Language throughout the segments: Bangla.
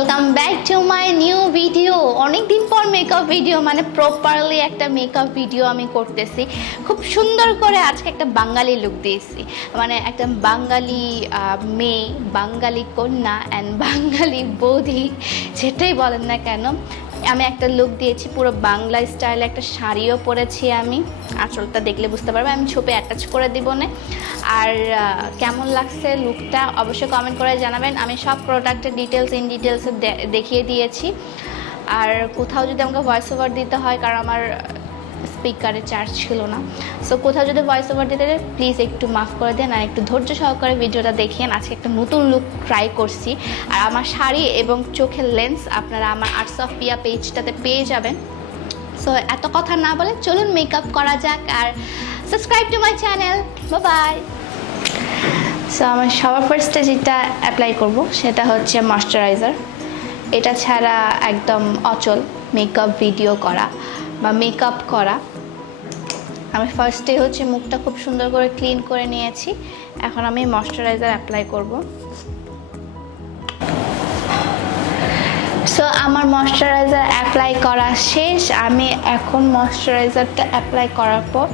Welcome back to my new video. অনেক দিন পর মেকআপ ভিডিও, মানে প্রপারলি একটা মেকআপ ভিডিও আমি করতেছি। খুব সুন্দর করে আজকে একটা বাঙালি লুক দিয়েছি, মানে একটা বাঙালি মেয়ে, বাঙালি কন্যা অ্যান্ড বাঙালি বৌদি, যেটাই বলেন না কেন, আমি একটা লুক দিয়েছি পুরো বাংলা স্টাইলে। একটা শাড়িও পরেছি আমি, আঁচলটা দেখলে বুঝতে পারবে, আমি ছবি অ্যাটাচ করে দিব না। আর কেমন লাগছে লুকটা অবশ্যই কমেন্ট করে জানাবেন। আমি সব প্রোডাক্টের ডিটেলসে দেখিয়ে দিয়েছি। আর কোথাও যদি আমাকে ভয়েস ওভার দিতে হয়, কারণ আমার স্পিকারে চার্জ ছিল না, সো কোথাও যদি ভয়েস ওভার দিতে প্লিজ একটু মাফ করে দেন আর একটু ধৈর্য সহকারে ভিডিওটা দেখিয়েন। আজকে একটা নতুন লুক ট্রাই করছি। আর আমার শাড়ি এবং চোখের লেন্স আপনারা আমার আর্টস অফ পিয়া পেজটাতে পেয়ে যাবেন। সো এত কথা না বলে চলুন মেকআপ করা যাক, আর subscribe to my channel. Bye. So আমার সবার ফার্স্টে যেটা অ্যাপ্লাই করব সেটা হচ্ছে ময়শ্চারাইজার। এটা ছাড়া একদম অচল মেকআপ ভিডিও করা বা মেকআপ করা। আমি ফার্স্টে হচ্ছে মুখটা খুব সুন্দর করে ক্লিন করে নিয়েছি। এখন আমি ময়শ্চারাইজার অ্যাপ্লাই করব। সো আমার ময়শ্চারাইজার অ্যাপ্লাই করা শেষ। আমি এখন ময়শ্চারাইজারটা অ্যাপ্লাই করার পর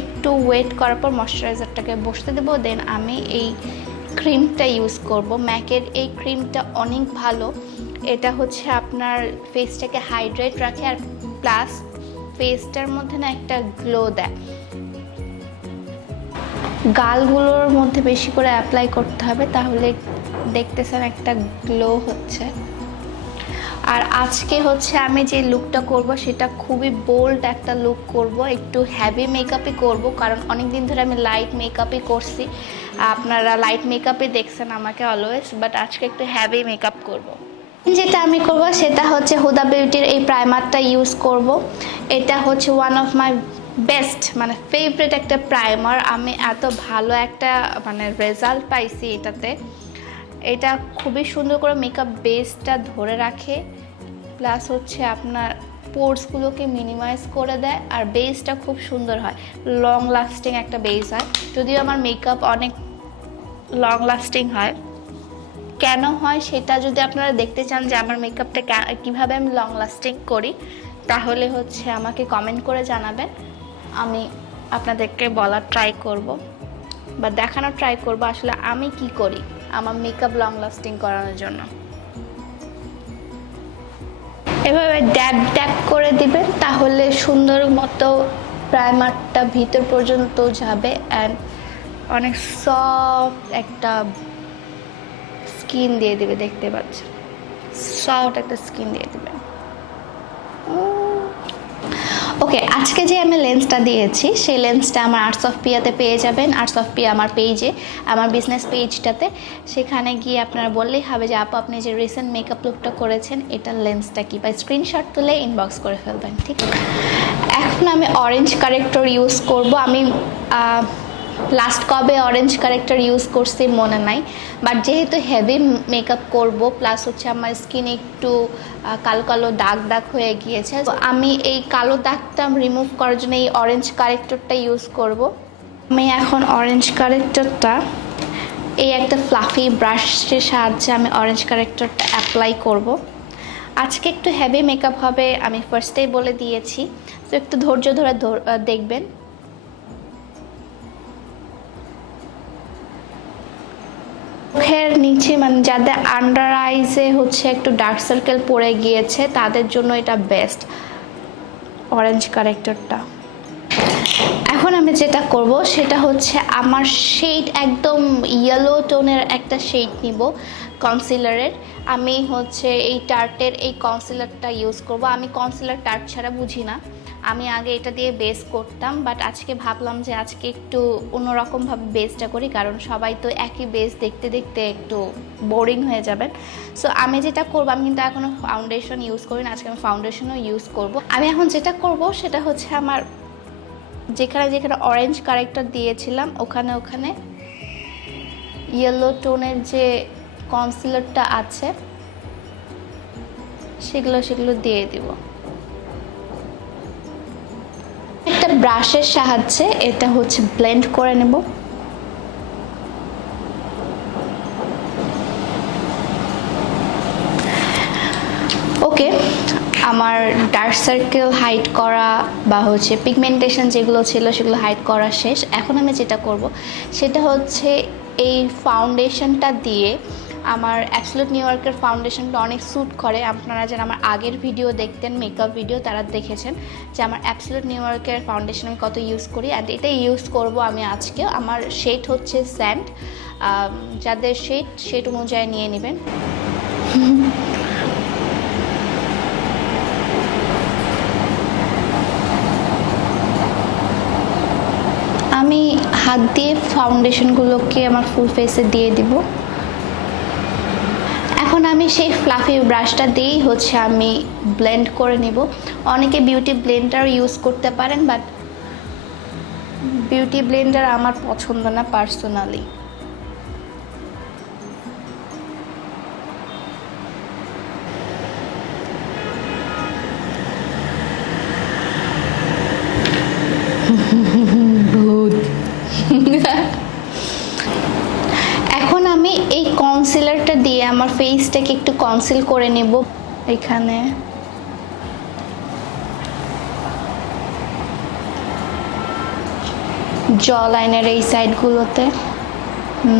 একটু ওয়েট করার পর ময়শ্চারাইজারটাকে বসতে দেবো। দেন আমি এই ক্রিমটা ইউজ করব। ম্যাকের এই ক্রিমটা অনেক ভালো। এটা হচ্ছে আপনার ফেসটাকে হাইড্রেট রাখে, আর প্লাস ফেসটার মধ্যে না একটা গ্লো দেয়। গালগুলোর মধ্যে বেশি করে অ্যাপ্লাই করতে হবে, তাহলে দেখতেছেন একটা গ্লো হচ্ছে। আর আজকে হচ্ছে আমি যে লুকটা করব সেটা খুবই বোল্ড একটা লুক করব, একটু হ্যাভি মেকআপই করব, কারণ অনেক দিন ধরে আমি লাইট মেকআপই করছি। আপনারা লাইট মেকআপই দেখছেন আমাকে অলওয়েজ, বাট আজকে একটু হ্যাভি মেকআপ করব। যেটা আমি করব সেটা হচ্ছে হুদা বিউটির এই প্রাইমারটা ইউজ করব। এটা হচ্ছে ওয়ান অফ মাই বেস্ট, মানে ফেভারিট একটা প্রাইমার। আমি এত ভালো একটা রেজাল্ট পাইছি এটাতে। এটা খুবই সুন্দর করে মেকআপ বেসটা ধরে রাখে, প্লাস হচ্ছে আপনার পোর্সগুলোকে মিনিমাইজ করে দেয়, আর বেসটা খুব সুন্দর হয়, লং লাস্টিং একটা বেস হয়। যদিও আমার মেকআপ অনেক লং লাস্টিং হয়। কেন হয় সেটা যদি আপনারা দেখতে চান যে আমার মেকআপটা কীভাবে আমি লং লাস্টিং করি, তাহলে হচ্ছে আমাকে কমেন্ট করে জানাবেন। আমি আপনাদেরকে বলার ট্রাই করব বা দেখানোর ট্রাই করব আসলে আমি কি করি আমার মেকআপ লং লাস্টিং করানোর জন্য। এভাবে ড্যাব ড্যাব করে দিবেন, তাহলে সুন্দর মতো প্রাইমারটা ভিতর পর্যন্ত যাবে অ্যান্ড অনেক সফট একটা স্কিন দিয়ে দিবে। দেখতে পাচ্ছেন সফট একটা স্কিন দিয়ে দিবে। ওকে, আজকে যে আমি লেন্সটা দিয়েছি সেই লেন্সটা আমার আর্টস অফ পিয়াতে পেয়ে যাবেন। আর্টস অফ পিয়া আমার পেজে, আমার বিজনেস পেজটাতে। সেখানে গিয়ে আপনারা বললেই হবে যে আপু আপনি যে রিসেন্ট মেকআপ লুকটা করেছেন এটার লেন্সটা কি, বা স্ক্রিনশট তুলে ইনবক্স করে ফেলবেন। ঠিক, এখন আমি অরেঞ্জ কারেক্টর ইউজ করব। আমি লাস্ট কবে অরেঞ্জ কারেক্টর ইউজ করছি মনে নাই, বাট যেহেতু হেভি মেকআপ করব, প্লাস হচ্ছে আমার স্কিনে একটু কালো কালো দাগ দাগ হয়ে গিয়েছে, তো আমি এই কালো দাগটা রিমুভ করার জন্য এই অরেঞ্জ কারেক্টরটা ইউজ করব। আমি এখন অরেঞ্জ কারেক্টরটা এই একটা ফ্লাফি ব্রাশের সাহায্যে আমি অরেঞ্জ কারেক্টরটা অ্যাপ্লাই করব। আজকে একটু হেভি মেকআপ হবে, আমি ফার্স্টেই বলে দিয়েছি, তো একটু ধৈর্য ধরে দেখবেন। মুখের নিচে যাদের আন্ডার আইজে হচ্ছে একটু ডার্ক সার্কেল পড়ে গিয়েছে তাদের জন্য এটা বেস্ট অরেঞ্জ কারেক্টরটা। এখন আমি যেটা করব সেটা হচ্ছে আমার শেড একদম ইয়েলো টোনের একটা শেড নিব কনসিলারের। আমি হচ্ছে এই টার্টের এই কনসিলারটা ইউজ করব। আমি কনসিলার টার্ট ছাড়া বুঝি না, আমি আগে এটা দিয়ে বেস করতাম, বাট আজকে ভাবলাম যে আজকে একটু অন্যরকমভাবে বেসটা করি, কারণ সবাই তো একই বেস দেখতে দেখতে একটু বোরিং হয়ে যাবেন। সো আমি যেটা করবো, আমি কিন্তু এখনও ফাউন্ডেশন ইউজ করি না, আজকে আমি ফাউন্ডেশনও ইউজ করব। আমি এখন যেটা করব সেটা হচ্ছে আমার যেখানে যেখানে অরেঞ্জ কারেক্টর দিয়েছিলাম ওখানে ওখানে ইয়েলো টোনের যে কনসিলারটা আছে সেগুলো দিয়ে দিব। একটা ব্রাশের সাহায্যে এটা হচ্ছে ব্লেন্ড করে নেব। ওকে, আমার ডার্ক সার্কেল হাইড করা বা হচ্ছে পিগমেন্টেশন যেগুলো ছিল সেগুলো হাইড করা শেষ। এখন আমি যেটা করব সেটা হচ্ছে এই ফাউন্ডেশনটা দিয়ে, আমার অ্যাবসলিউট নিউ ইয়র্কের ফাউন্ডেশনটা অনেক স্যুট করে। আপনারা যারা আমার আগের ভিডিও দেখতেন, মেকআপ ভিডিও, তারা দেখেছেন যে আমার অ্যাবসলিউট নিউ ইয়র্কের ফাউন্ডেশন আমি কত ইউজ করি। অ্যান্ড এটা ইউজ করব আমি আজকে। আমার শেড হচ্ছে স্যান্ড, যাদের শেড অনুযায়ী নিয়ে নেবেন। আমি হাত দিয়ে ফাউন্ডেশনগুলোকে আমার ফুল ফেসে দিয়ে দিব। এখন আমি সেই ফ্লাফি ব্রাশটা দিয়েই হচ্ছে আমি ব্লেন্ড করে নেব। অনেকে বিউটি ব্লেন্ডার ইউজ করতে পারেন, বাট বিউটি ব্লেন্ডার আমার পছন্দ না পার্সোনালি। এখন আমি এই কনসিলারটা দিয়ে আমার ফেসটাকে একটু কনসিল করে নেব। এখানে জ লাইনের এই সাইডগুলোতে,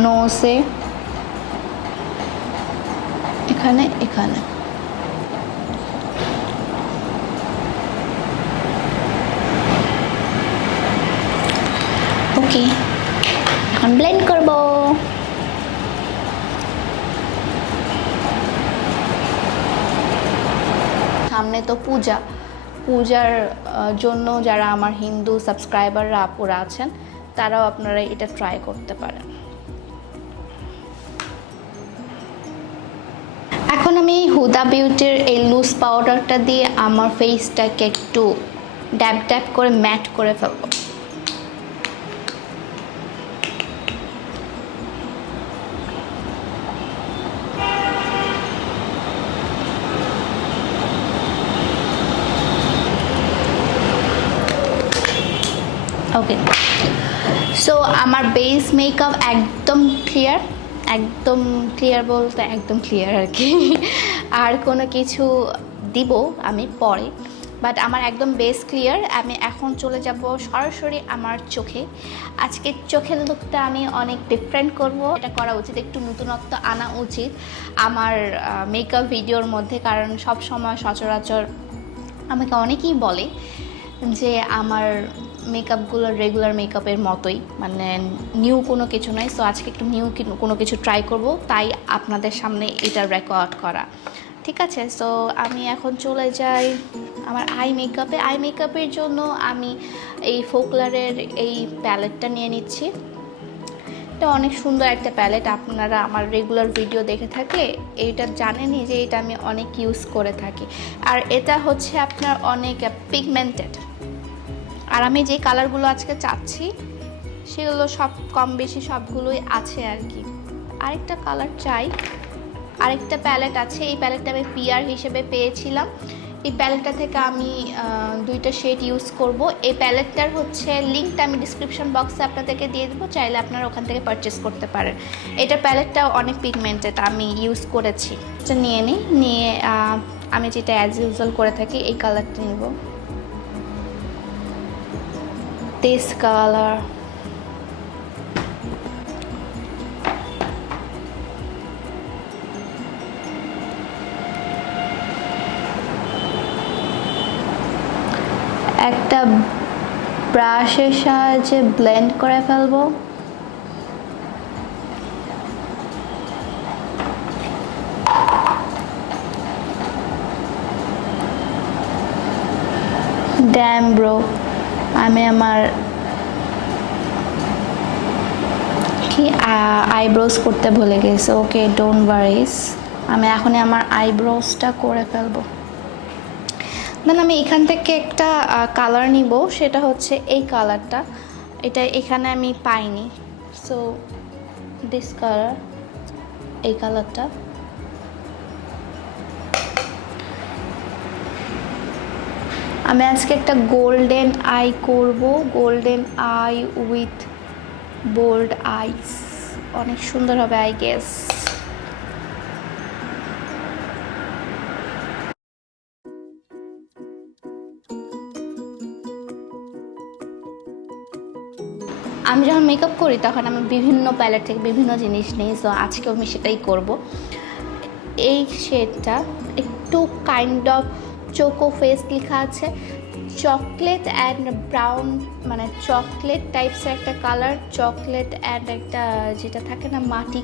নোসে, এখানে এখানে। ওকে, এখন ব্লেন্ড করব। সামনে তো পূজার জন্য যারা আমার হিন্দু সাবস্ক্রাইবাররা আপুরা আছেন, তারাও আপনারা এটা ট্রাই করতে পারেন। এখন আমি হুদা বিউটির এই লুজ পাউডারটা দিয়ে আমার ফেসটাকে একটু ড্যাব ড্যাব করে ম্যাট করে ফেলবো। ওকে, সো আমার বেস মেকআপ একদম ক্লিয়ার বলতে একদম ক্লিয়ার আর কি। আর কোনো কিছু দিব আমি পরে, বাট আমার একদম বেস ক্লিয়ার। আমি এখন চলে যাব সরাসরি আমার চোখে। আজকে চোখের লুকটা আমি অনেক ডিফারেন্ট করব। এটা করা উচিত, একটু নতুনত্ব আনা উচিত আমার মেকআপ ভিডিওর মধ্যে, কারণ সব সময় সচরাচর আমাকে অনেকেই বলে যে আমার মেকআপগুলো রেগুলার মেকআপের মতোই, মানে নিউ কোনো কিছু নয়। সো আজকে একটু নিউ কোনো কিছু ট্রাই করব, তাই আপনাদের সামনে এটা রেকর্ড করা। ঠিক আছে, সো আমি এখন চলে যাই আমার আই মেকআপের জন্য আমি এই ফোকলারের এই প্যালেটটা নিয়ে নিচ্ছি। এটা অনেক সুন্দর একটা প্যালেট। আপনারা আমার রেগুলার ভিডিও দেখে থাকলে এইটা জানেনই যে এটা আমি অনেক ইউজ করে থাকি। আর এটা হচ্ছে আপনার অনেক পিগমেন্টেড। আর আমি যে কালারগুলো আজকে চাচ্ছি সেগুলো সব কম বেশি সবগুলোই আছে আর কি। আরেকটা কালার চাই, আরেকটা প্যালেট আছে। এই প্যালেটটা আমি পিয়ার হিসেবে পেয়েছিলাম। এই প্যালেটটা থেকে আমি দুইটা শেড ইউজ করব। এই প্যালেটটার হচ্ছে লিঙ্কটা আমি ডিসক্রিপশন বক্সে আপনাদেরকে দিয়ে দেবো, চাইলে আপনারা ওখান থেকে পারচেস করতে পারেন। এটা প্যালেটটা অনেক পিগমেন্টেড, আমি ইউজ করেছি। এটা নিয়ে আমি যেটা অ্যাজ ইউজুয়াল করে থাকি এই কালারটা নেব, দিস কালার। একটা ব্রাশের সাহায্যে ব্লেন্ড করে ফেলবো। ড্যাম ব্রো, আমি আমার আইব্রোজ করতে ভুলে গেছি। ওকে, ডোন্ট ওয়ারিস, আমি এখনই আমার আইব্রোজটা করে ফেলবো। দেন আমি এখান থেকে একটা কালার নিব, সেটা হচ্ছে এই কালারটা। এটা এখানে আমি পাইনি, সো দিস কালার, এই কালারটা। আমি আজকে একটা গোল্ডেন আই করব, গোল্ডেন আই উইথ বোল্ড আইস। অনেক সুন্দর হবে আই গেস। আমি যখন মেকআপ করি তখন আমি বিভিন্ন প্যালেট থেকে বিভিন্ন জিনিস নিই, সো আজকেও আমি সেটাই করব। এই শেডটা একটু কাইন্ড অফ চোকো ফেস লেখা আছে, চকলেট অ্যান্ড ব্রাউন, মানে চকলেট টাইপসের একটা কালার, চকলেট অ্যান্ড একটা যেটা থাকে না মাটি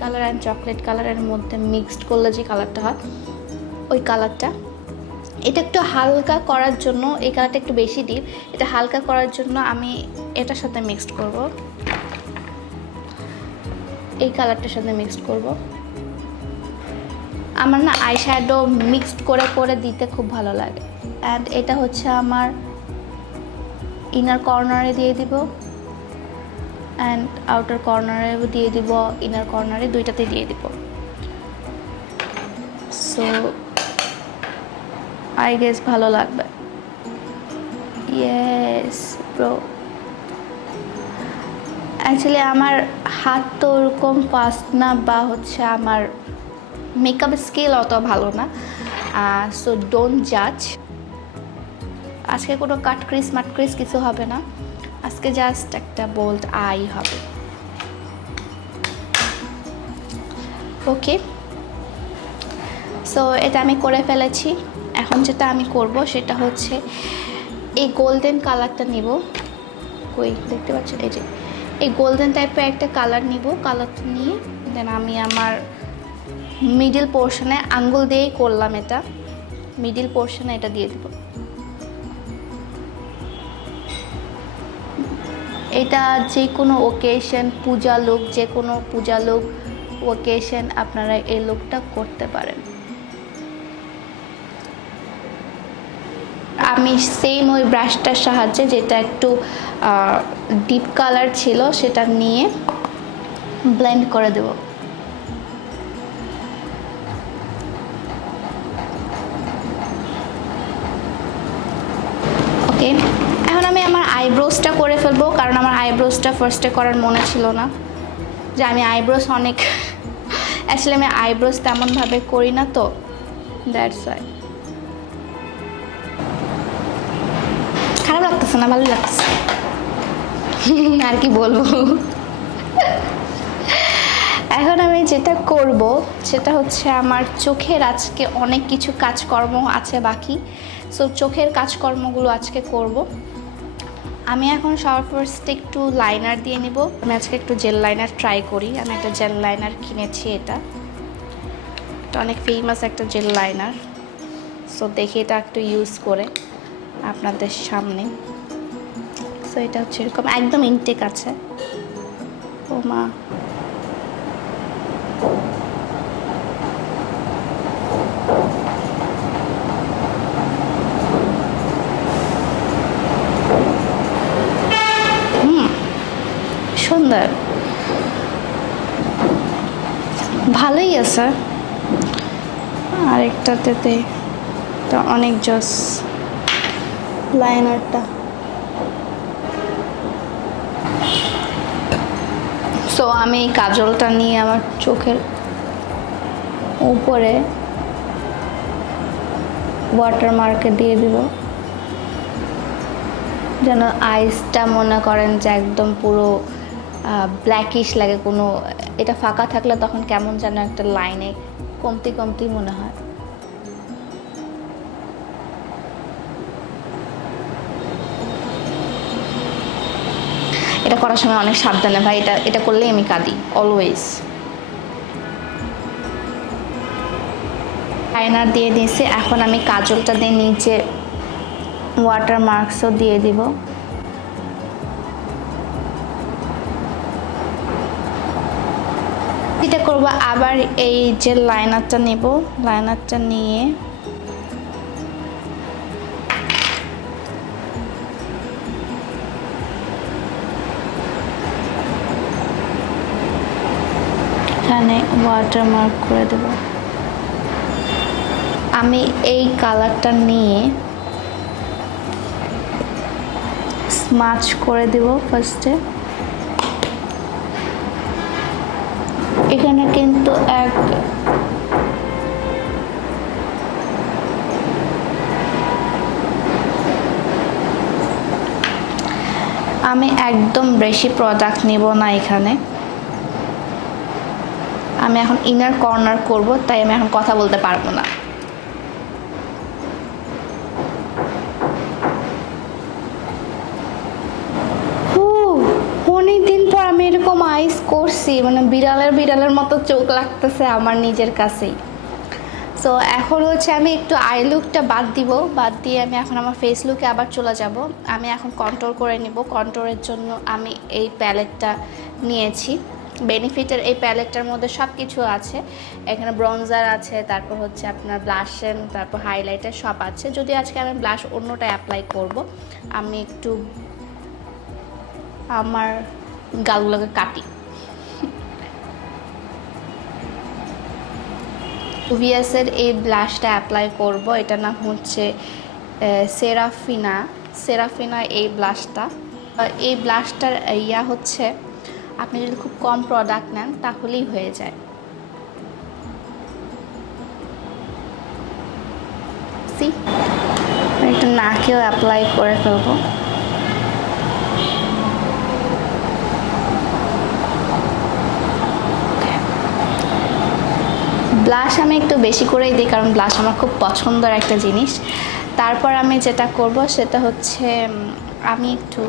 কালার অ্যান্ড চকলেট কালারের মধ্যে মিক্সড করলে যে কালারটা হয় ওই কালারটা। এটা একটু হালকা করার জন্য, এই কালারটা একটু বেশি ডিপ, এটা হালকা করার জন্য আমি এটার সাথে মিক্সড করব, এই কালারটার সাথে মিক্সড করব। আমার না আইশ্যাডো মিক্সড করে করে দিতে খুব ভালো লাগে। অ্যান্ড এটা হচ্ছে আমার ইনার কর্নারে দিয়ে দিব অ্যান্ড আউটার কর্নারে দিয়ে দিব, ইনার কর্নারে দুইটাতে দিয়ে দিব। সো আই গেস ভালো লাগবে। Yes bro. অ্যাকচুয়ালি আমার হাত তো ওরকম ফাস্ট না, বা হচ্ছে আমার মেকআপ স্কিল অত ভালো না, সো ডোন্ট জাজ। আজকে কোনো কাট ক্রিস কিছু হবে না, আজকে জাস্ট একটা বোল্ড আই হবে। ওকে, সো এটা আমি করে ফেলেছি। এখন যেটা আমি করব সেটা হচ্ছে এই গোল্ডেন কালারটা নিব, কই দেখতে পাচ্ছেন, এই যে এই গোল্ডেন টাইপের একটা কালার নিব। কালারটা নিয়ে দেন আমি আমার মিডিল পোর্শনে আঙ্গুল দিয়েই করলাম, এটা মিডিল পোর্শনে এটা দিয়ে দিব। এটা যে কোনো ওকেশন, পূজা লুক, যে কোনো পূজা লুক ওকেশন আপনারা এই লুকটা করতে পারেন। আমি সেম ওই ব্রাশটার সাহায্যে, যেটা একটু ডিপ কালার ছিল, সেটা নিয়ে ব্লেন্ড করে দেব। ওকে, এখন আমি আমার আইব্রোসটা করে ফেলবো, কারণ আমার আইব্রোসটা ফার্স্টে করার মনে ছিল না, যে আমি আইব্রোস অনেক অ্যাকচুয়ালি আমি আইব্রোস তেমনভাবে করি না, তো দ্যাটস ওয়াই। খারাপ লাগতেছে না, ভালো লাগতেছে আর কি বলবো। এখন আমি যেটা করব সেটা হচ্ছে আমার চোখের আজকে অনেক কিছু কাজকর্ম আছে বাকি, সো চোখের কাজকর্মগুলো আজকে করব। আমি এখন সবার ফার্স্টে একটু লাইনার দিয়ে নিব। আমি আজকে একটু জেল লাইনার ট্রাই করি। আমি একটা জেল লাইনার কিনেছি, এটা অনেক ফেমাস একটা জেল লাইনার, সো দেখি এটা একটু ইউজ করে আপনাদের সামনে। সো এটা হচ্ছে এরকম একদম ইনটেক আছে। ও মা, সুন্দর, ভালোই আছে। আরেকটাতে তো অনেক জস লাইনারটা। সো আমি এই কাজলটা নিয়ে আমার চোখের উপরে ওয়াটারমার্কে দিয়ে দিব, যেন আইসটা মনে করেন যে একদম পুরো ব্ল্যাকিশ লাগে। কোনো এটা ফাঁকা থাকলে তখন কেমন যেন একটা লাইনে কমতি কমতি মনে হয়। এটা করার সময় অনেক সাবধানে ভাই, এটা করলেই আমি কাঁদি অলওয়েজ। লাইনার দিয়ে দিয়েছি, এখন আমি কাজলটা দিয়ে নিচে ওয়াটারমার্কসও দিয়ে দিব। এটা করব আবার এই যে লাইনারটা নেব, লাইনারটা নিয়ে এখানে ওয়াটারমার্ক করে দেব। আমি এই কালারটা নিয়ে স্মাচ করে দেব ফার্স্টে। এখানে কিন্তু আমি একদম বেশি প্রোডাক্ট নিব না এখানে। আমি এখন ইনার কর্নার করব, তাই আমি এখন কথা বলতে পারবো না। অনেকদিন পর আমি এরকম আইস করছি, মানে বিড়ালের মতো চোখ লাগতেছে আমার নিজের কাছেই। সো এখন হচ্ছে আমি একটু আই লুকটা বাদ দিয়ে আমি এখন আমার ফেস লুকে আবার চলে যাব। আমি এখন কন্ট্রোল করে নিব। কন্ট্রোলের জন্য আমি এই প্যালেটটা নিয়েছি। বেনিফিটের এই প্যালেটটার মধ্যে সব কিছু আছে। এখানে ব্রঞ্জার আছে, তারপর হচ্ছে আপনার ব্লাশন, তারপর হাইলাইটার সব আছে। যদি আজকে আমি ব্লাশ অন্যটা অ্যাপ্লাই করব, আমি একটু আমার গালগুলোকে কাটি। পিয়াসের এই ব্লাশটা অ্যাপ্লাই করব। এটার নাম হচ্ছে সেরাফিনা এই ব্লাশটা। এই ব্লাশটার ইয়া হচ্ছে, আপনি যদি খুব কম প্রোডাক্ট নেন তাহলেই হয়ে যায়। একটু নাকেও অ্যাপ্লাই করে ফেলবো। ব্লাশ আমি একটু বেশি করেই দিই, কারণ ব্লাশ আমার খুব পছন্দের একটা জিনিস। তারপর আমি যেটা করব সেটা হচ্ছে আমি একটু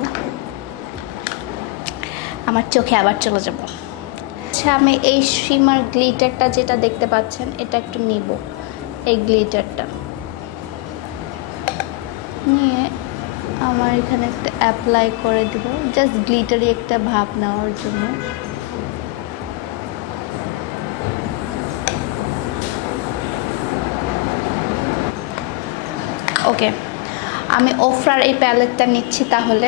আমার চোখে আবার চলে যাব। আচ্ছা, আমি এই শিমার গ্লিটারটা যেটা দেখতে পাচ্ছেন এটা একটু নিব। এই গ্লিটারটা নিয়ে আমার এখানে একটা অ্যাপ্লাই করে দিব, জাস্ট গ্লিটারি একটা ভাব নেওয়ার জন্য। ওকে, আমি ওফরার এই প্যালেটটা নিচ্ছি। তাহলে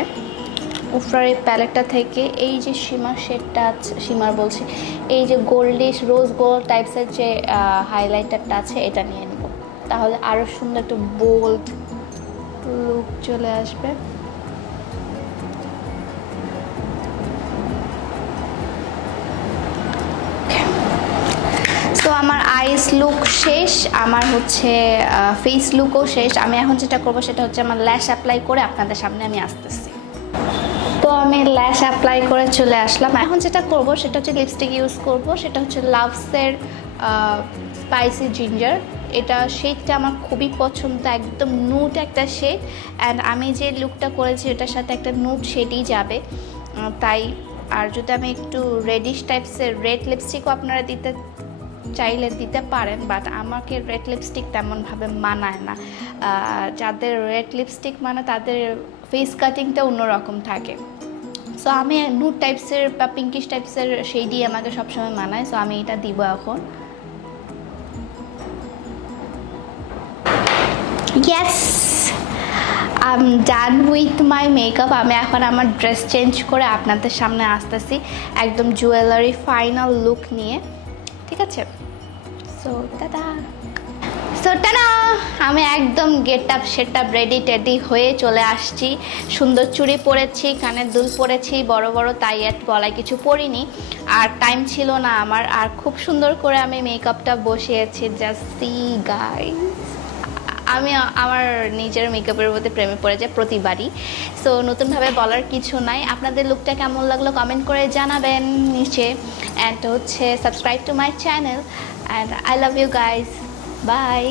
ওফরার এই প্যালেটটা থেকে এই যে শিমার শেডটা আছে, এই যে গোল্ডিশ রোজ গোল্ড টাইপসের যে হাইলাইটারটা আছে এটা নিয়ে নেব। তাহলে আরও সুন্দর একটা বোল্ড লুক চলে আসবে। তো আমার আইস লুক শেষ, আমার হচ্ছে ফেস লুকও শেষ। আমি এখন যেটা করবো সেটা হচ্ছে আমার ল্যাশ অ্যাপ্লাই করে আপনাদের সামনে আমি আসতেছি। তো আমি ল্যাশ অ্যাপ্লাই করে চলে আসলাম। এখন যেটা করব সেটা হচ্ছে লিপস্টিক ইউজ করব। সেটা হচ্ছে লাভসের স্পাইসি জিঞ্জার। এটা শেডটা আমার খুবই পছন্দ, একদম নুট একটা শেড। অ্যান্ড আমি যে লুকটা করেছি ওটার সাথে একটা নুট শেডই যাবে, তাই। আর যদি আমি একটু রেডিশ টাইপসের রেড লিপস্টিকও আপনারা দিতে চাইলে দিতে পারেন, বাট আমাকে রেড লিপস্টিক তেমনভাবে মানায় না। যাদের রেড লিপস্টিক মানে তাদের ফেস কাটিংটা অন্যরকম থাকে। সো আমি নুড টাইপসের বা পিঙ্কিশ টাইপসের শেডই আমাকে সবসময় মানায়। সো আমি এটা দিব এখন। Yes, I am done with my makeup. আমি এখন আমার ড্রেস চেঞ্জ করে আপনাদের সামনে আসতেছি একদম জুয়েলারি ফাইনাল লুক নিয়ে, ঠিক আছে? সো টাটা, আমি একদম get up set up ready teddy হয়ে চলে আসছি। সুন্দর চুড়ি পরেছি, কানের দুল পরেছি বড় বড়, তাই আর গলায় কিছু পরিনি। আর টাইম ছিল না আমার। আর খুব সুন্দর করে আমি মেকআপটা বসিয়েছি। জাস্ট সি গাইস, আমি আমার নিজের মেকআপের মধ্যে প্রেমে পড়ে যায় প্রতিবারই। সো নতুনভাবে বলার কিছু নাই। আপনাদের লুকটা কেমন লাগলো কমেন্ট করে জানাবেন নিচে। অ্যান্ড হচ্ছে subscribe to my channel. And I love you guys, by.